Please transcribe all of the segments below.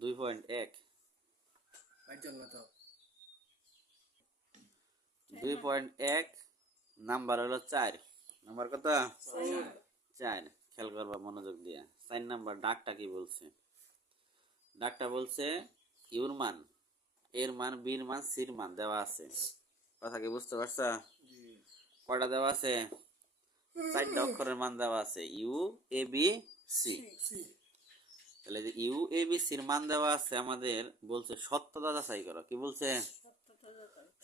2.1 পাইছল না তো 2.1 নাম্বার হলো 4। নাম্বার কত? 4। খেয়াল করবা মনোযোগ দিয়া। 4 নাম্বার ডাকটা কি বলছে? ডাকটা বলছে ইউর মান, এর মান, বির মান, সির মান দেওয়া আছে। কথা কি বুঝতে পারছ? কয়টা দেওয়া আছে? 4টা অক্ষরের মান দেওয়া আছে, ইউ এ বি সি। তাহলে যে ইউ এ বি সির মান দেওয়া আছে, আমাদের বলছে সত্যতা যাচাই করো। কি বলছে?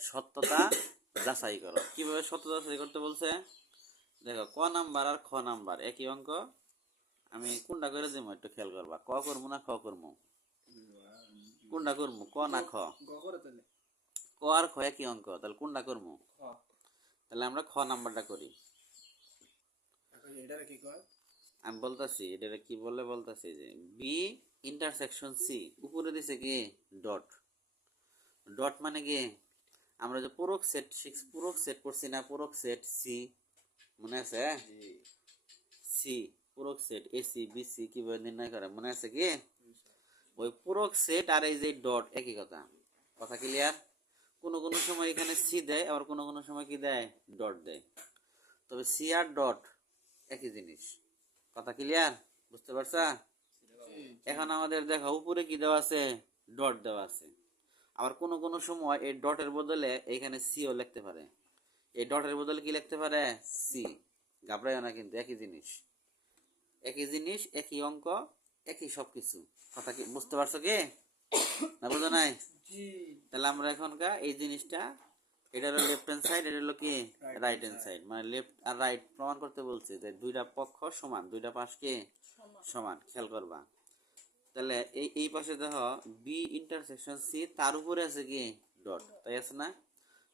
সত্যতা যাচাই করো। কিভাবে সত্যতা যাচাই করতে বলছে? দেখো, ক নাম্বার আর খ নাম্বার একই অঙ্ক। আমি কোনটা করে দিব একটু খেয়াল করবা। ক করবো না খ করবো? কোনটা করবো, ক না খ? ক আর খ একই অঙ্ক, তাহলে কোনটা করবো? তাহলে আমরা খ নাম্বারটা করি। আমি বলতেছি এটা কি বলে, বলতেছি যে বি ইন্টারসেকশন সি, উপরে দিছে কি ডট। ডট মানে কি, আমরা যে পূরক সেট করছি না, পূরক সেট সি, মনে আছে? সি পূরক সেট এসি বিসি কিভাবে নির্ণয় করে মনে আছে কি? ওই পূরক সেট আর এই যে ডট একই কথা। কথা ক্লিয়ার? কোনো কোনো সময় এখানে সি দেয়, আবার কোনো কোনো সময় কি দেয়, ডট দেয়। তবে সি আর ডট একই জিনিস। কথা ক্লিয়ার? বুঝতে পারছা? এখন আমাদের দেখো উপরে কি দেওয়া আছে, ডট দেওয়া আছে। আবার কোনো কোনো সময় এই ডটের বদলে এখানে সিও লিখতে পারে। এই ডটের বদলে কি লিখতে পারে, সি। ঘাবড়াইও না, কিন্তু একই জিনিস, একই জিনিস, একই অঙ্ক, একই সবকিছু। কথা কি বুঝতে পারছো কি না বুঝো নাই? তাহলে আমরা এখনকার এই জিনিসটা, এটা হলো লেফট হ্যান্ড সাইড, এটা হলো কি রাইট হ্যান্ড সাইড। মানে লেফট আর রাইট প্রমাণ করতে বলছে যে দুইটা পক্ষ সমান, দুইটা পাশ কি সমান। খেয়াল করবা। তাহলে এই পাশে দেখো বি ইন্টারসেকশন সি, তার উপরে আছে কি ডট, তাই আছে না?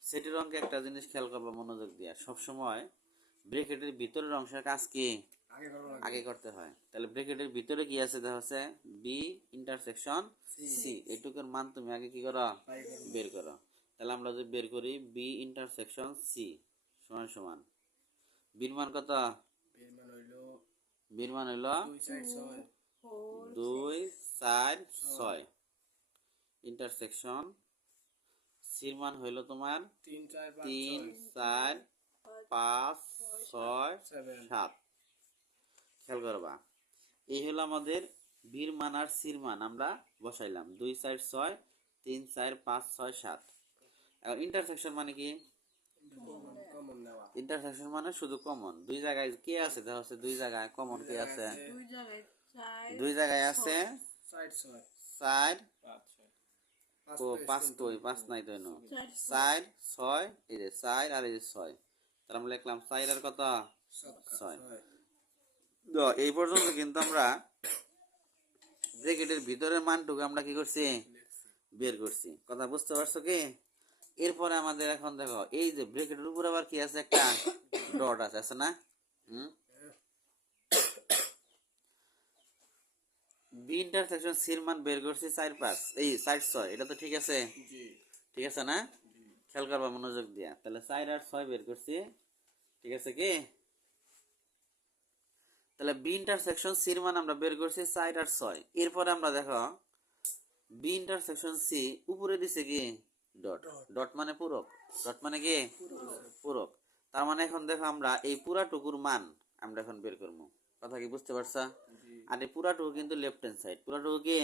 সেটির অঙ্কে একটা জিনিস খেয়াল করবা মনোযোগ দিয়া, সবসময় ব্রেকেটের ভিতরের অংশের কাজ কি আগে করতে হয়। তাহলে ব্রেকেটের ভিতরে কি আছে দেখা হচ্ছে, বি ইন্টারসেকশন সি, এটুকুর মান তুমি আগে কি করো, বের করো। তাহলে আমরা যদি বের করি বি ইন্টারসেকশন সি সমান সমান, বির মান কত? বির মান হইল 2 4 6। ইন্টারসেকশন সির মান হইল তোমার 3 4 5 6 7। খেয়াল করবা, এই হলো আমাদের বির মান আর সির মান আমরা বসাইলাম 2 4 6 3 4 5 6 7। এখন ইন্টারসেকশন মানে কি? ইন্টারসেকশন মানে শুধু কমন। দুই জায়গায় কে আছে দেখা হচ্ছে, দুই জায়গায় কমন কে আছে, দুই জায়গায় আছে 4 ও 5 কই 5 নাই তো, 4 6, এই যে 4 আর এই যে 6। তাহলে আমরা লিখলাম 4 আর কত 6। তো এই পর্যন্ত কিন্তু আমরা ব্র্যাকেটের ভিতরের মানটুকু আমরা কি করছি, বের করছি। কথা বুঝতে পারছো কি? এরপরে আমাদের এখন দেখো এই যে ব্র্যাকেটের উপর আবার কি আছে, একটা ডট আছে না? বি ইন্টারসেকশন সির মান বের করছি 4 5, এই 4 6, এটা তো ঠিক আছে? ঠিক আছে না? খেয়াল করবা মনোযোগ দিয়া। তাহলে 4 আর 6 বের করছি, ঠিক আছে কি? তাহলে বি ইন্টারসেকশন সির মান আমরা বের করছি 4 আর 6। এরপরে আমরা দেখো বি ইন্টারসেকশন সি, উপরে দিছে কি ডট। ডট মানে পূরক, ডট মানে কি পূরক। তার মানে এখন দেখো আমরা এই পুরাটুকুর মান আমরা এখন বের করবো। কথা কি বুঝতে পারছা? আর এই পুরাটুকু কিন্তু লেফট হ্যান্ড সাইড, পুরাটুকু কি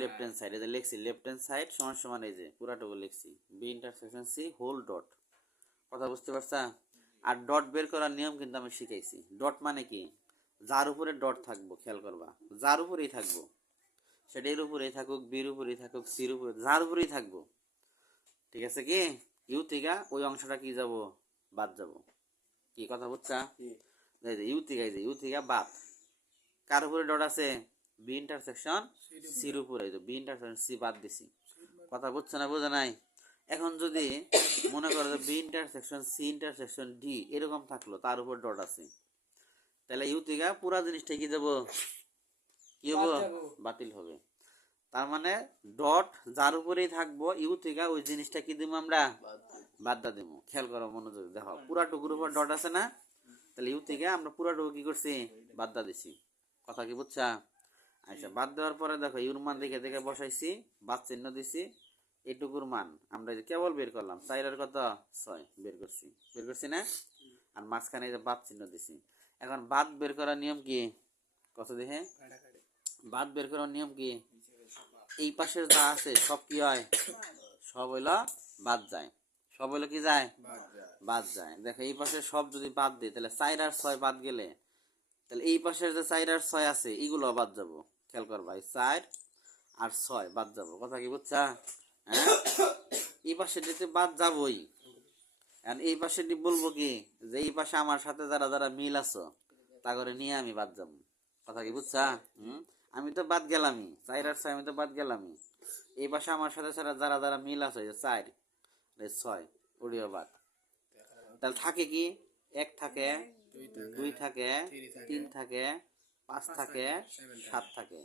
লেফট হ্যান্ড সাইড। এই যে লিখছি লেফট হ্যান্ড সাইড সমান সমান, এই যে পুরাটুকু লিখছি B intersection C whole dot. কথা বুঝতে পারছা? আর ডট বের করার নিয়ম কিন্তু আমি শিখাইছি। ডট মানে কি, যার উপরে ডট থাকবো, খেয়াল করবা, যার উপরেই থাকবো, সেটা এর উপরেই থাকুক, বির উপরেই থাকুক, সির উপরে, যার উপরেই থাকবো, ঠিক আছে কি? ইউ থেকে ওই অংশটা কি যাব, বাদ যাব। কি কথা বুঝছা? ইউ থেকে বাদ। কার উপরে ডট আছে? বি ইন্টারসেকশন সির উপরে, বি ইন্টারসেকশন সি বাদ দিছি। কথা বুঝছো না বুঝো নাই? এখন যদি মনে করো যে B intersection C intersection D এরকম থাকলো, তার উপর ডট আছে, তাহলে ইউ থেকে পুরা জিনিসটা কি যাবো, কি হবো, বাতিল হবে। তার মানে ডট যার উপরেই থাকবো, ইউ থেকে ওই জিনিসটা কি দিব, আমরা বাদ দিব। খেয়াল করো মনোযোগ, দেখো পুরাটুকুর উপর ডট আছে না, তাহলে ইউ থেকে আমরা পুরাটুকু কি করছি, বাদ দিছি। কথা কি বুঝছা? আচ্ছা, বাদ দেওয়ার পরে দেখো ইউর মান দেখে দেখে বসাইছি, বাদ চিহ্ন দিছি, এইটুকুর মান আমরা যে কেবল বের করলাম 4 আর কত 6 বের করছি না? আর মাঝখানে এই যে বাদ চিহ্ন দিছি। এখন বাদ বের করার নিয়ম কি? কত দেখে কাটাকাটি বাদ বের করার নিয়ম কি? এই পাশের যা আছে সব কি হয়? সব হইলো বাদ যায়। সব হইলো কি যায়? বাদ যায়। দেখো এই পাশের সব যদি বাদ দিই তাহলে 4 আর 6 বাদ গেলে তাহলে এই পাশের যে 4 আর 6 আছে এগুলো বাদ যাব। খেয়াল করবা, এই 4 আর 6 বাদ যাব। কথা কি বুঝছা? হ্যাঁ, এই পাশে যেতে বাদ যাবই। এখন এই পাশে বলবো কি যে এই পাশে আমার সাথে যারা যারা মিল আছো তা করে নিয়ে আমি বাদ যাব। কথা কি বুঝছা? আমি তো বাদ গেলামই, 4 আর 6 আমি তো বাদ গেলামই। এই পাশে আমার সাথে সাথে যারা যারা মিল আছে, 4 6 ওডিও বাদ। তাহলে থাকে কি? 1 থাকে, 2 থাকে, 3 থাকে, 5 থাকে, 7 থাকে।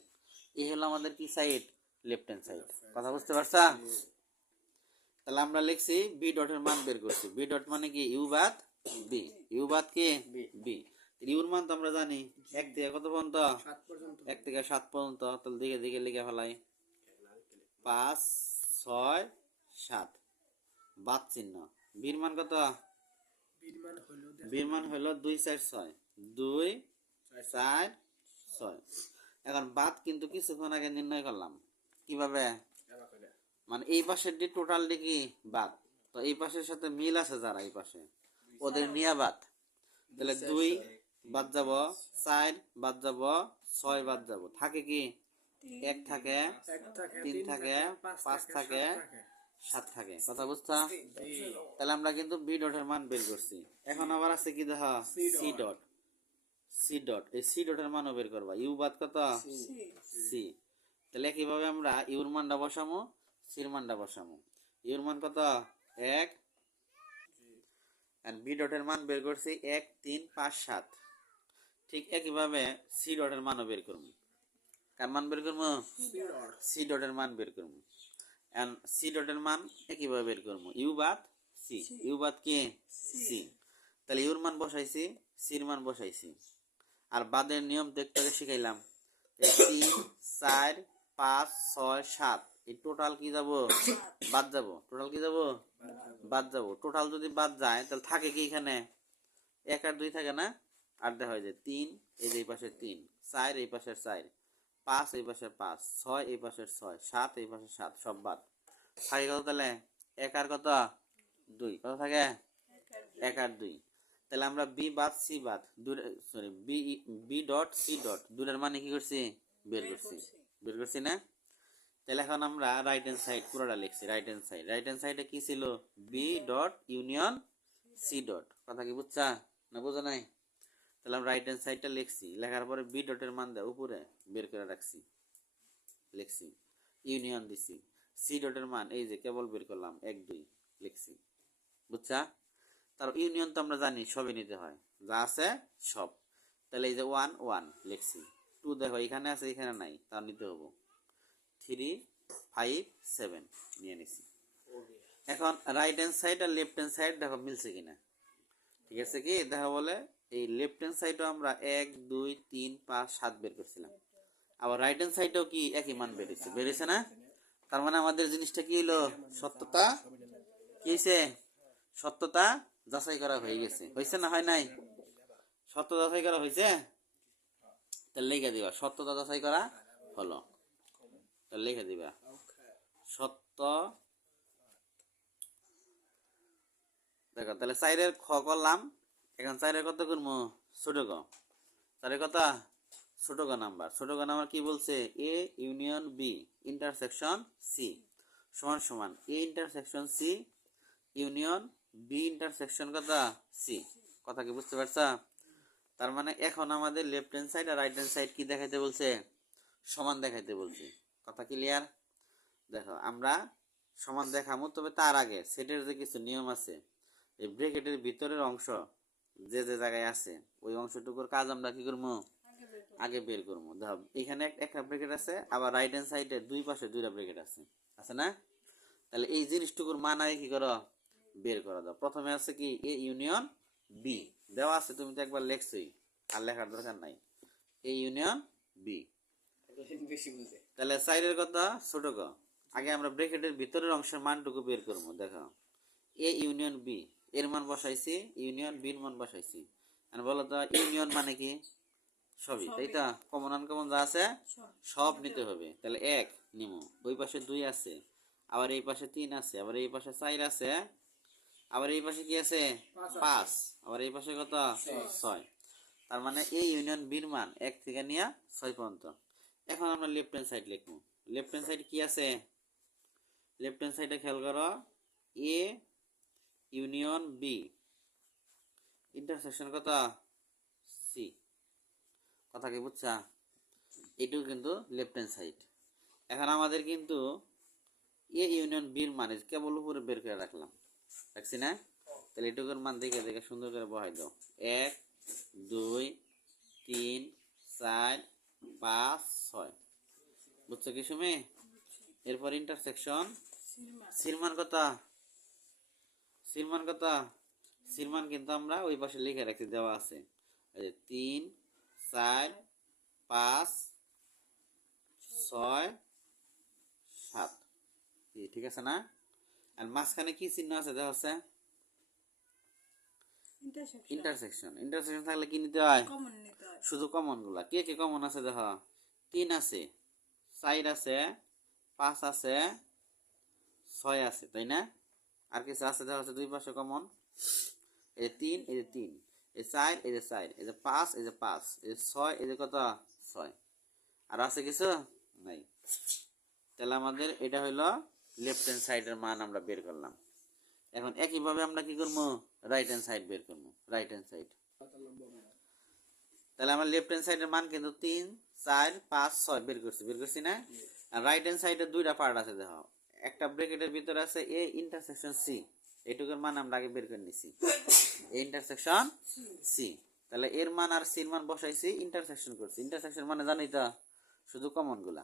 এই হলো আমাদের কি সাইড? Left hand side. কথা বুঝতে পারছা? তাহলে আমরা লিখছি বি ডটের মান বের করছি। বি ডট মানে কি? ইউ বাদ বি। ইউ বাদ কি? বি। ইউর মান তো আমরা জানি 1 থেকে কত পর্যন্ত? 7 পর্যন্ত 1 থেকে 7 পর্যন্ত। তাহলে দিকে দিকে লিখে ফেলাই 5 6 7 বাদ চিহ্ন। বির মান কত? বির মান হলো 2 4 6 2 4 6। এখন বাদ কিন্তু কিছুক্ষণ আগে নির্ণয় করলাম। কিভাবে? মানে এই পাশের ডি টোটাল ডি কি? বাদ। তো এই পাশের সাথে মিল আছে যারা এই পাশে ওদের নিয়ে বাদ। তাহলে 2 বাদ যাব, 4 বাদ যাব, 6 বাদ যাব। থাকে কি? 1 থাকে, 3 থাকে, 5 থাকে, 7 থাকে। কথা বুঝছো? তাহলে আমরা কিন্তু বি ডটের মান বের করছি। এখন আবার আছে কি দেখো? C dot. সি ডট, এই সি ডটের মানও বের করবা। ইউ বাদ কত? সি। তাহলে কিভাবে আমরা ইউর মানটা বসামো, সির মানটা বসামো। ইউর মান কত? 1 আর বি ডটের মান বের করছি 1 3 5 7। ঠিক একইভাবে সি ডটের মানও বের করবো। কার মান বের করবো? সি ডটের মান বের করবো। এন্ড সি ডটের মান একইভাবে বের করবো। ইউ বাদ সি। ইউ বাদ কি? সি। তাহলে ইউর মান বসাইছি, সির মান বসাইছি। আর বাদের নিয়ম দেখতে শিখাইলাম। 3 4 5 6 7 এই টোটাল কি যাব? বাদ যাব। টোটাল কি যাব? বাদ যাব। টোটাল যদি বাদ যায় তাহলে থাকে কি এখানে? 1 আর 2 থাকে না? আর দেখা হয় যে 3 এই যে এই পাশের 3, 4 এই পাশের 4, 5 এই পাশের 5, 6 এই পাশের 6, 7 এই পাশের 7 সব বাদ। থাকে কত তাহলে? 1 আর কত? 2। কত থাকে? 1 আর 2। তাহলে আমরা বি বাদ সি বাদ sorry B B dot C dot দুটার মানে কি করছি? বের করছি না? তাহলে এখন আমরা রাইট হ্যান্ড সাইড পুরোটা লিখছি। রাইট হ্যান্ড সাইডে কি ছিল? B dot union C dot. কথা কি বুঝছা না বুঝো নাই? তাহলে আমরা রাইট হ্যান্ড সাইডটা লিখছি। লেখার পরে বি ডটের মান দেয় উপরে বের করে রাখছি, লিখছি, ইউনিয়ন দিছি। সি ডটের মান এই যে কেবল বের করলাম 1 2 লিখছি। বুঝছা? তার ইউনিয়ন তো আমরা জানি সবই নিতে হয়, যা আছে সব। তাহলে এই যে 1 1 লিখছি। 2 দেখো এখানে আছে এখানে নাই, তা নিতে হবো। 3 5 7 নিয়ে নিছি। এখন রাইট হ্যান্ড সাইড আর লেফট হ্যান্ড সাইড দেখো মিলছে কিনা। ঠিক আছে কি? দেখো বলে এই লেফট হ্যান্ড সাইডও আমরা 1 2 3 5 7 বের করছিলাম। আবার রাইট হ্যান্ড সাইডেও কি একই মান বেরিয়েছে না? তার মানে আমাদের জিনিসটা কি হলো? সত্যতা কি হয়েছে? সত্যতা যাচাই করা হয়ে গেছে। হয়েছে না হয় নাই? সত্য যাচাই করা হয়েছে। তাহলে লিখে দিবা সত্যতা যাচাই করা হলো। তাহলে লিখে দিবা সত্য। দেখো তাহলে 4 খ করলাম। এখন 4 কত করবো? ছোট গ। 4 কত? ছোট গ নাম্বার। ছোট গ নাম্বার কি বলছে? A union B intersection C সমান সমান A intersection C union B intersection কত? সি। কথা কি বুঝতে পারছা? তার মানে এখন আমাদের লেফট হ্যান্ড সাইড আর রাইট হ্যান্ড সাইড কি দেখাইতে বলছে? সমান দেখাইতে বলছে। কথা ক্লিয়ার? দেখো আমরা সমান দেখাবো, তবে তার আগে সেটের যে কিছু নিয়ম আছে, এই ব্র্যাকেটের ভিতরের অংশ যে যে জায়গায় আছে ওই অংশটুকুর কাজ আমরা কি করবো? আগে বের করবো। দেখো এখানে একটা ব্র্যাকেট আছে, আবার রাইট হ্যান্ড সাইডে দুই পাশে দুইটা ব্র্যাকেট আছে না? তাহলে এই জিনিসটুকুর মান আগে কি করো? বের করে দাও। প্রথমে আছে কি? এ ইউনিয়ন বি দেওয়া আছে, তুমি তো একবার লেখছই, আর লেখার দরকার নাই। এ ইউনিয়ন বি বেশি বুঝে। তাহলে সাইডের কথা ছোট ক। আগে আমরা ব্র্যাকেটের ভিতরের অংশের মানটুকু বের করবো। দেখো এ ইউনিয়ন বি এর মান বসাইছি, ইউনিয়ন বির মান বসাইছি। আর বলো তো ইউনিয়ন মানে কি? সবই, তাই তো? কমন আনকমন যা আছে সব নিতে হবে। তাহলে এক নিমো, ওই পাশে 2 আছে, আবার এই পাশে 3 আছে, আবার এই পাশে 4 আছে, আবার এই পাশে কি আছে 5, আবার এই পাশে কত 6। তার মানে এই ইউনিয়ন বির মান 1 থেকে নিয়ে 6 পর্যন্ত। এখন আমরা লেফট হ্যান্ড সাইড লিখবো। লেফট হ্যান্ড সাইড কি আছে? লেফট হ্যান্ড সাইডে খেয়াল করো, এ ইউনিয়ন বি ইন্টারসেকশন কত সি। কথা কি বুঝছা? এটুকু কিন্তু লেফট হ্যান্ড সাইড। এখন আমাদের কিন্তু এ ইউনিয়ন বির মানে কেবল উপরে বের করে রাখলাম, রাখছি না? তাহলে এটুকুর মান দেখে দেখে সুন্দর করে বহাই দাও। 1 2 3 4 5 6। বুঝছো কি সুমি? এরপর ইন্টারসেকশন সিরমান কত? সিরমান কত? সিরমান কিন্তু আমরা ওই পাশে লিখে রাখছি, দেওয়া আছে 3 4 5 6 7। ঠিক আছে না? আর মাঝখানে কি চিহ্ন আছে দেখা হচ্ছে? ইন্টারসেকশন। ইন্টারসেকশন থাকলে কি নিতে হয়? শুধু কমন গুলা। কে কে কমন আছে দেখো? 3 আছে, 4 আছে, 5 আছে, 6 আছে, তাই না? আর কিছু আছে দেখা হচ্ছে দুই পাশে কমন। এই 3, এই যে 3, এই 4, এই যে 4, এই যে 5, এই যে 5, এই 6, এই যে কত 6। আর আছে কিছু নাই। তাহলে আমাদের এটা হইলো লেফট হ্যান্ড সাইডের মান আমরা বের করলাম। এখন একইভাবে আমরা কি করবো? রাইট হ্যান্ড সাইড বের করবো। রাইট হ্যান্ড সাইড, তাহলে আমরা লেফট হ্যান্ড সাইডের মান কিন্তু 3 4 5 6 বের করছি না? আর রাইট হ্যান্ড সাইডে দুইটা পার্ট আছে দেখো। একটা ব্র্যাকেটের ভিতরে আছে এ ইন্টারসেকশন সি, এইটুকুর মান আমরা আগে বের করে নিছি, এ ইন্টারসেকশন সি। তাহলে এর মান আর সির মান বসাইছি, ইন্টারসেকশন করছি। ইন্টারসেকশন মানে জানি তো শুধু কমন গুলা।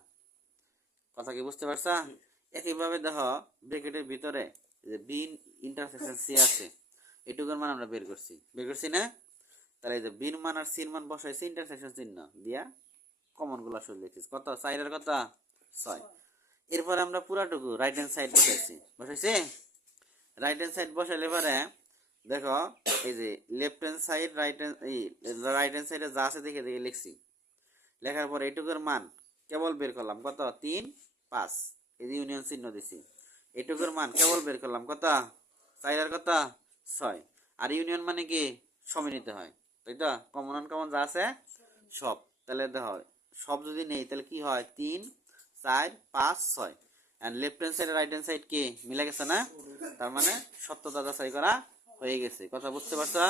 কথা কি বুঝতে পারছা? একইভাবে দেখো ব্র্যাকেটের ভিতরে যে বি ইন্টারসেকশন সি আছে, এটুকুর মান আমরা বের করছি না? তাহলে এই যে বির মান আর সির মান বসাইছি, ইন্টারসেকশন চিহ্ন দিয়া কমন গুলা শুরু লিখছি। কত 4 এর কত 6। এরপর আমরা পুরাটুকু রাইট হ্যান্ড সাইড বসাইছি। রাইট হ্যান্ড সাইড বসাইলে পরে দেখো এই যে left hand side right hand সাইডে যা আছে দেখে দেখে লিখছি। লেখার পরে এইটুকুর মান কেবল বের করলাম কত 3 5, এই যে ইউনিয়ন চিহ্ন দিছি। এইটুকুর মান কেবল বের করলাম কত 4 আর কত 6। আর ইউনিয়ন মানে কি সবই নিতে হয়, তাই তো? কমন আনকমন যা আছে সব। তাহলে দেখো সব যদি নেই তাহলে কি হয় 3 4 5 6। And left hand side right hand side কি মিলে গেছে না? তার মানে সত্যতা যাচাই করা হয়ে গেছে। কথা বুঝতে পারছো?